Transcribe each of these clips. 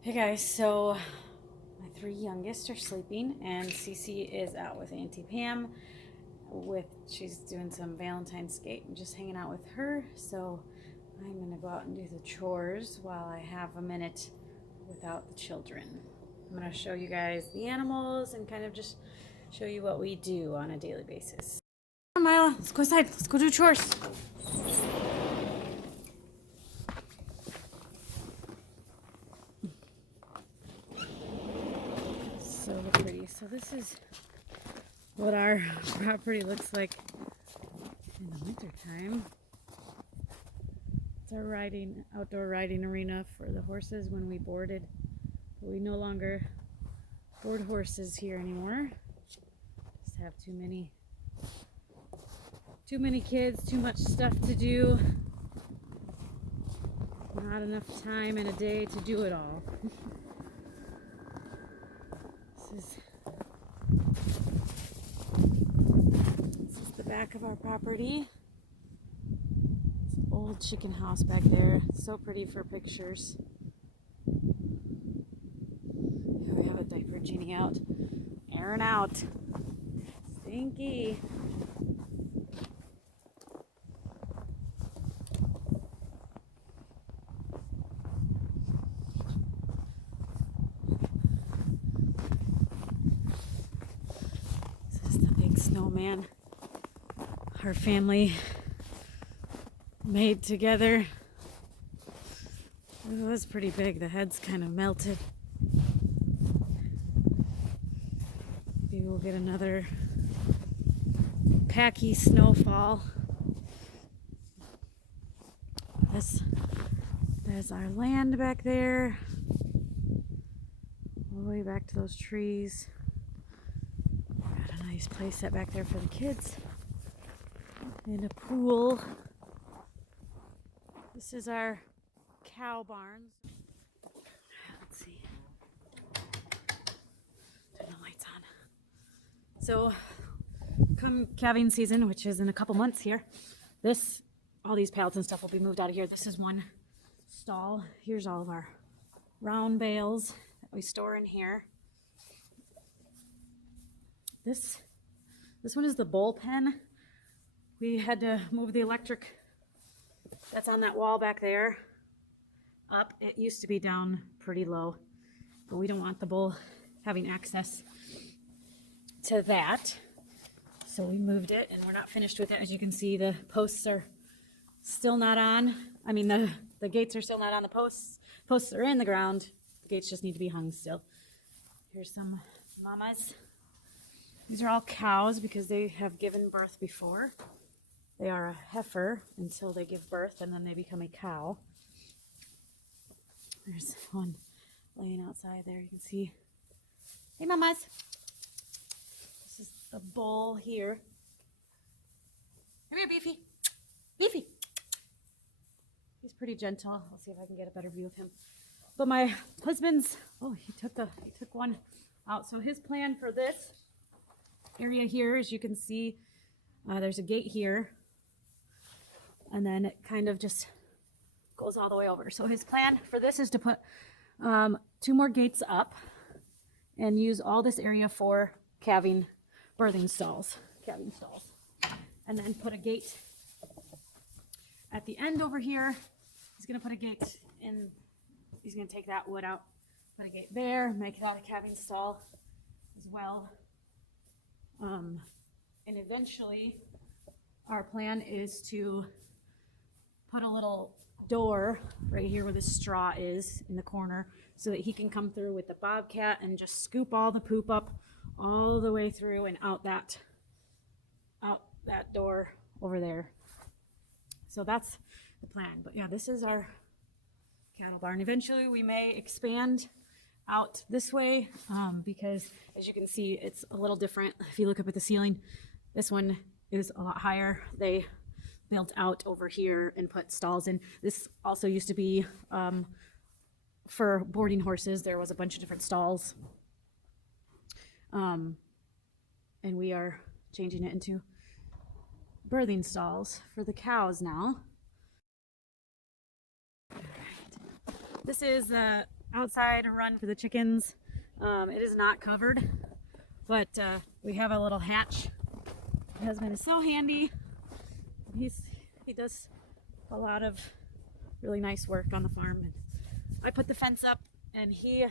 Hey guys, so my three youngest are sleeping, and Cece is out with Auntie Pam. She's doing some Valentine's skate. I'm just hanging out with her, so I'm gonna go out and do the chores while I have a minute without the children. I'm gonna show you guys the animals and kind of just show you what we do on a daily basis. Come on, Mila, let's go inside. Let's go do chores. So pretty. So this is what our property looks like in the winter time. It's our outdoor riding arena for the horses when we boarded, but we no longer board horses here anymore. Just have too many kids, too much stuff to do, not enough time in a day to do it all. This is the back of our property. It's an old chicken house back there. So pretty for pictures. Here we have a diaper genie out. Airing out. Stinky. This is the big snowman our family made together. It was pretty big. The head's kind of melted. Maybe we'll get another packy snowfall. There's our land back there. All the way back to those trees. Got a nice place set back there for the kids. And a pool. This is our cow barns. Let's see. Turn the lights on. So, come calving season, which is in a couple months here, all these pallets and stuff will be moved out of here. This is one stall. Here's all of our round bales that we store in here. This one is the bullpen. We had to move the electric that's on that wall back there up. It used to be down pretty low, but we don't want the bull having access to that. So we moved it, and we're not finished with it. As you can see, the posts are still not on. I mean, the gates are still not on the posts. Posts are in the ground. The gates just need to be hung still. Here's some mamas. These are all cows because they have given birth before. They are a heifer until they give birth, and then they become a cow. There's one laying outside there. You can see. Hey, mamas. This is the bull here. Come here, Beefy. Beefy. He's pretty gentle. I'll see if I can get a better view of him. But my husband's, he took one out. So his plan for this area here, as you can see, there's a gate here. And then it kind of just goes all the way over. So his plan for this is to put 2 more gates up and use all this area for birthing stalls, calving stalls. And then put a gate at the end over here. He's gonna put a gate in, he's gonna take that wood out, put a gate there, make that a calving stall as well. And eventually our plan is to put a little door right here where the straw is in the corner so that he can come through with the bobcat and just scoop all the poop up all the way through and out that door over there. So that's the plan. But yeah, this is our cattle barn. Eventually we may expand out this way because, as you can see, it's a little different. If you look up at the ceiling, this one is a lot higher. They built out over here and put stalls in. This also used to be for boarding horses. There was a bunch of different stalls. And we are changing it into birthing stalls for the cows now. All right. This is outside run for the chickens. It is not covered, but we have a little hatch. My husband is so handy. He does a lot of really nice work on the farm. And I put the fence up, and he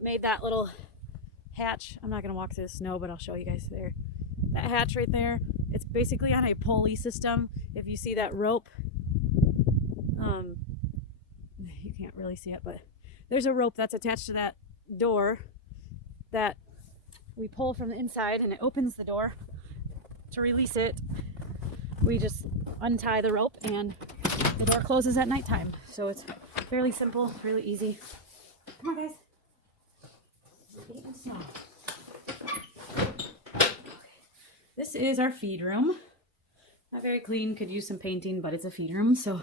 made that little hatch. I'm not going to walk through the snow, but I'll show you guys there. That hatch right there, it's basically on a pulley system. If you see that rope, you can't really see it, but there's a rope that's attached to that door that we pull from the inside, and it opens the door. To release it, we just untie the rope and the door closes at nighttime. So it's fairly simple, really easy. Come on, guys. Eating snow. This is our feed room. Not very clean, could use some painting, but it's a feed room, so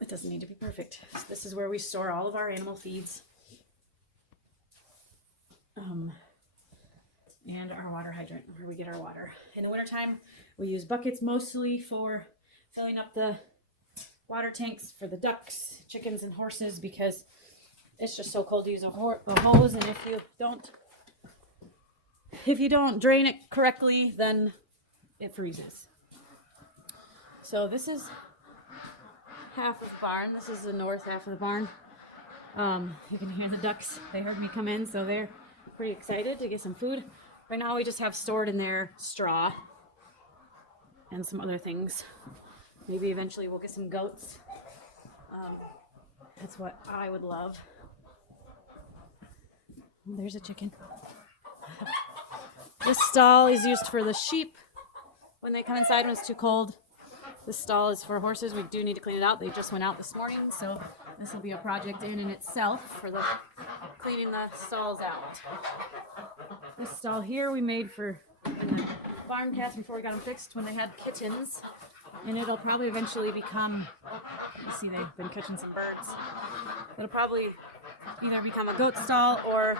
it doesn't need to be perfect. So this is where we store all of our animal feeds. And our water hydrant, where we get our water. In the wintertime, we use buckets mostly for filling up the water tanks for the ducks, chickens, and horses, because it's just so cold to use a hose, and if you don't drain it correctly, then it freezes. So this is half of the barn. This is the north half of the barn. You can hear the ducks. They heard me come in, so they're pretty excited to get some food. Right now we just have stored in there straw and some other things. Maybe eventually we'll get some goats. That's what I would love. There's a chicken. This stall is used for the sheep when they come inside when it's too cold. This stall is for horses. We do need to clean it out. They just went out this morning, so this will be a project in itself for the cleaning the stalls out. This stall here we made for in the barn cats before we got them fixed when they had kittens, and it'll probably eventually become, you see they've been catching some birds. It'll probably either become a goat stall or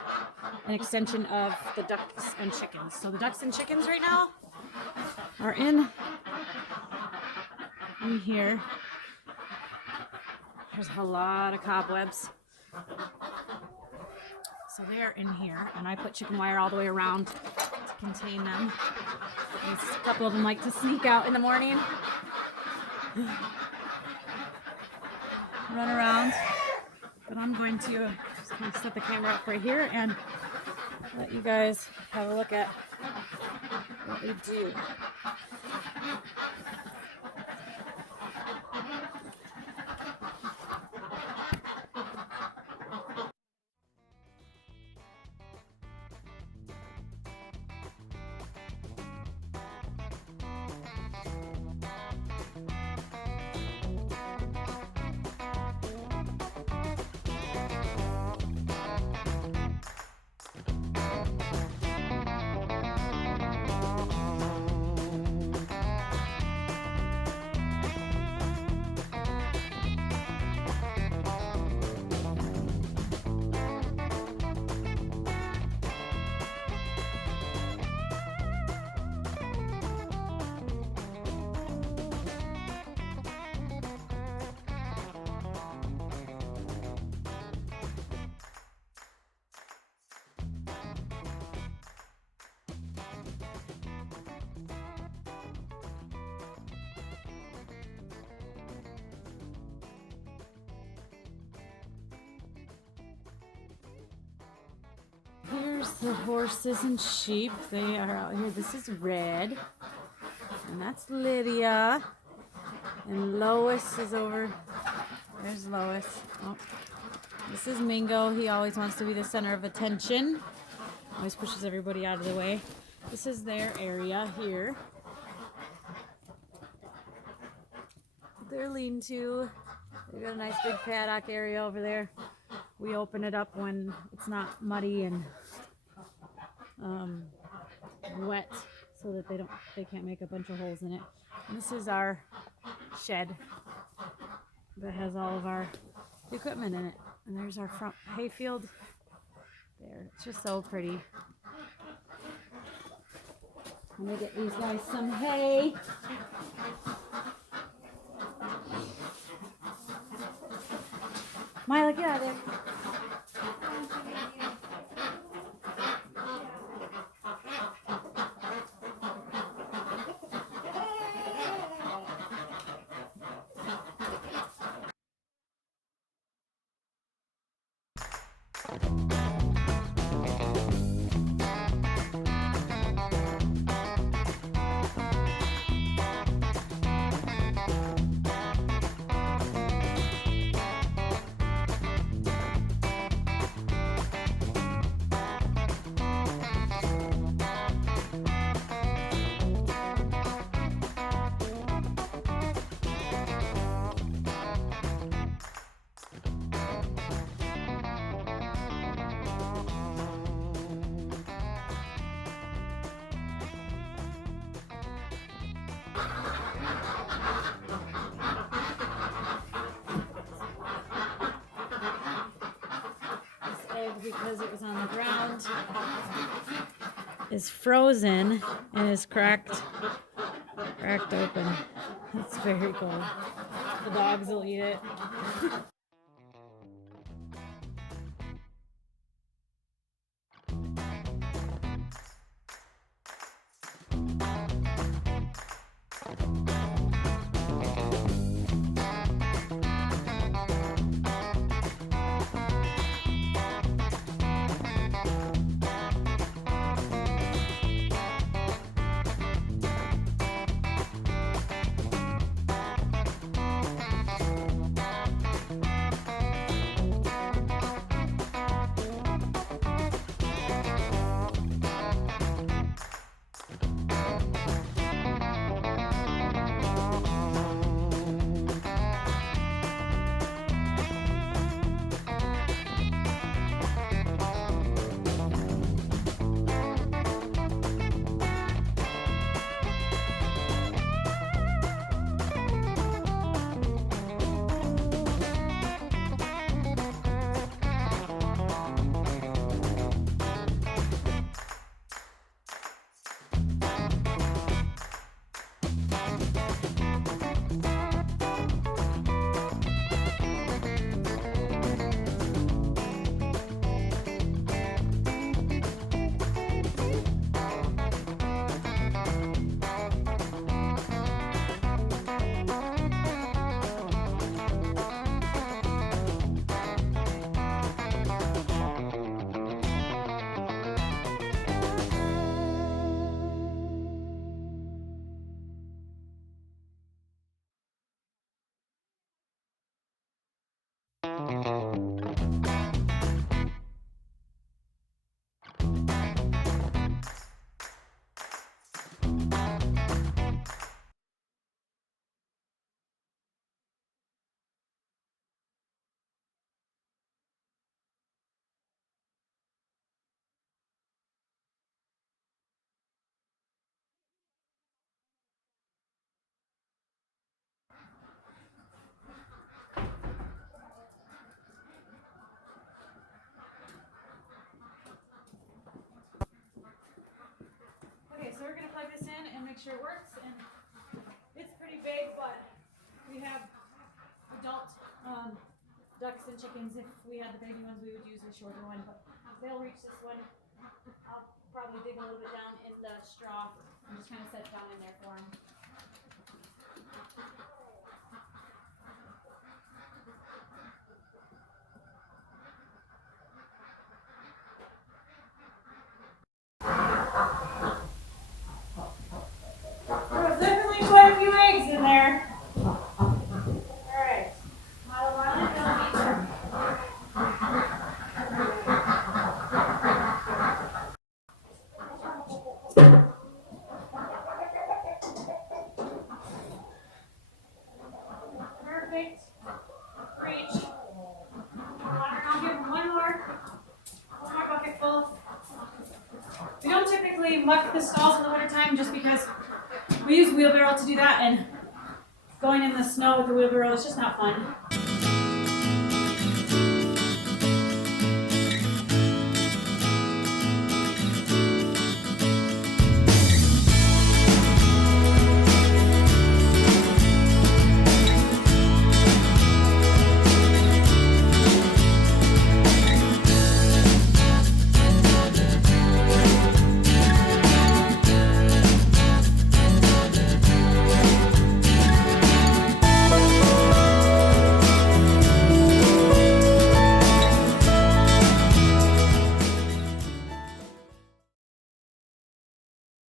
an extension of the ducks and chickens. So the ducks and chickens right now are in here. There's a lot of cobwebs. So they're in here, and I put chicken wire all the way around to contain them. A couple of them like to sneak out in the morning, run around. But I'm going to just kind of set the camera up right here and let you guys have a look at what we do. Here's the horses and sheep. They are out here. This is Red, and that's Lydia, and Lois is over. There's Lois. Oh, this is Mingo. He always wants to be the center of attention. Always pushes everybody out of the way. This is their area here. Their lean-to. They've got a nice big paddock area over there. We open it up when it's not muddy and wet, so that they can't make a bunch of holes in it. And this is our shed that has all of our equipment in it. And there's our front hayfield there. It's just so pretty. I'm gonna get these guys some hay. Mila, get out of there. because it was on the ground is frozen and is cracked open. It's very cool. The dogs will eat it. Okay, so we're gonna plug this in and make sure it works. And it's pretty big, but we have adult ducks and chickens. If we had the baby ones, we would use a shorter one, but they'll reach this one. I'll probably dig a little bit down in the straw and just kind of set it down in there for them. There's definitely quite a few eggs in there. Alright. Perfect. Reach. I'll give them one more bucket full. We don't typically muck the stalls in the wintertime just because we use wheelbarrow to do that, and going in the snow with the wheelbarrow is just not fun.